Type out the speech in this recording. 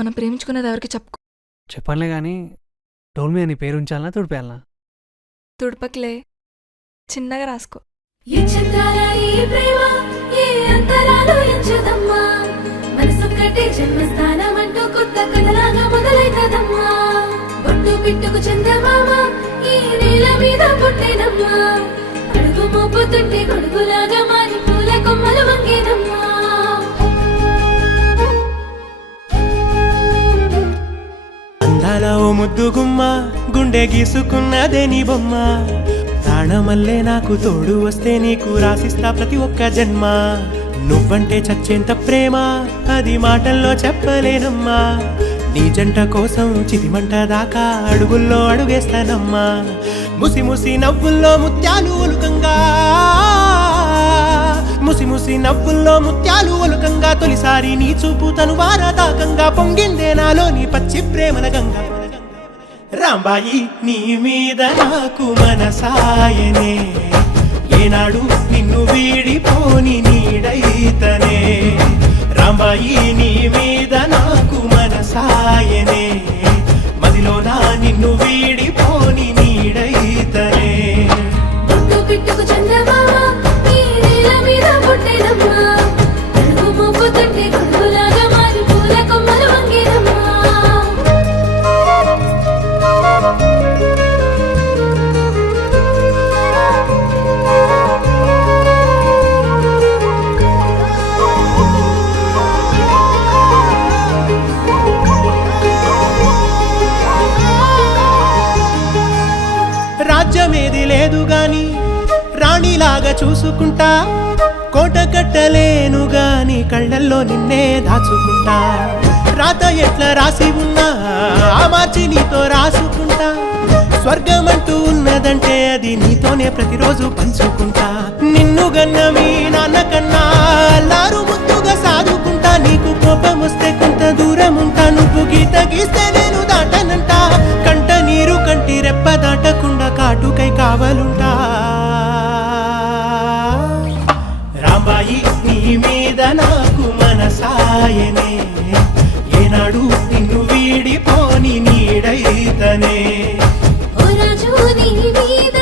మనం ప్రేమించుకునేది ఎవరికి చెప్పుకో. చెప్పనులే కానీ డోల్ మీద నీ పేరు ఉంచాలనా తుడిపేయాలనా? తుడుపకిలే, చిన్నగా రాసుకో. ఏ చంద్రాల ఈ ప్రేమ ఏ అంతరాలు ఎంచదమ్మా, మనసొక్కటే జన్మస్థానం అంటూ కొత్త కథలాగా మొదలైతదమ్మా. బొట్టు పిట్టుకు చందమామ ఈ నేల మీద పుట్టేనమ్మా, అడుగు మోపుతుంటే గొడుగులాగా మారి పూల కొమ్మలు వంగేనమ్మా. అందాల ఓ ముద్దు గుమ్మ గుండె గీసుకున్నదే నీ బొమ్మ, ప్రాణమల్లే నాకు తోడు వస్తే నీకు రాసిస్తా ప్రతి ఒక్క జన్మ. నువ్వంటే చచ్చేంత ప్రేమ అది మాటల్లో చెప్పలేనమ్మా, నీ జంట కోసం చితిమంట దాకా అడుగుల్లో అడుగేస్తానమ్మా. ముసి ముసి నవ్వుల్లో ముత్యాలు ఒలుకంగా, ముసి ముసి నవ్వుల్లో ముత్యాలు ఒలుకంగా, తొలిసారి నీ చూపు తను వారదాకంగా పొంగిందే నాలో నీ పచ్చి ప్రేమల గంగా. రాంబాయి నీ మీద నాకు మనసాయనే, ఏనాడు నిన్ను వీడిపోని నీడైతనే. రాంబాయి నీ మీద నాకు మనసాయనే, మదిలోన నిన్ను వీడిపోని నీడైతనే. బొట్టు పిట్టుకు చందమామ ఈ నేల మీద పుట్టేనమ్మా, అడుగు మోపుతుంటే గొడుగులాగా మారి పూల కొమ్మలు వంగేనమ్మా. రాజ్యమేది లేదు గాని రాణిలాగా చూసుకుంటా, కోట కట్టలేను గాని కళ్ళల్లో నిన్నే దాచుకుంటా. రాత ఎట్లా రాసి ఉన్నా ఆ మార్చి నీతో రాసుకుంటా, స్వర్గమంటూ ఉన్నదంటే అది నీతోనే ప్రతిరోజు పంచుకుంటా. నిన్ను గన్న మీ నాన్న కన్నా అల్లారు ముద్దుగా సాదుకుంటా, నీకు కోపం వస్తే కొంత దూరం ఉంటా, నువ్వు గీత గీస్తే నేను దాటనంట. కంట నీరు కంటి రెప్ప దాటకుండా కాటుకై కావలుంటా. రాంబాయి నీ మీద నాకు మనసాయనే, ఏనాడు నిన్ను వీడిపోని నీడైతనే. ఓ రాజు నీ మీద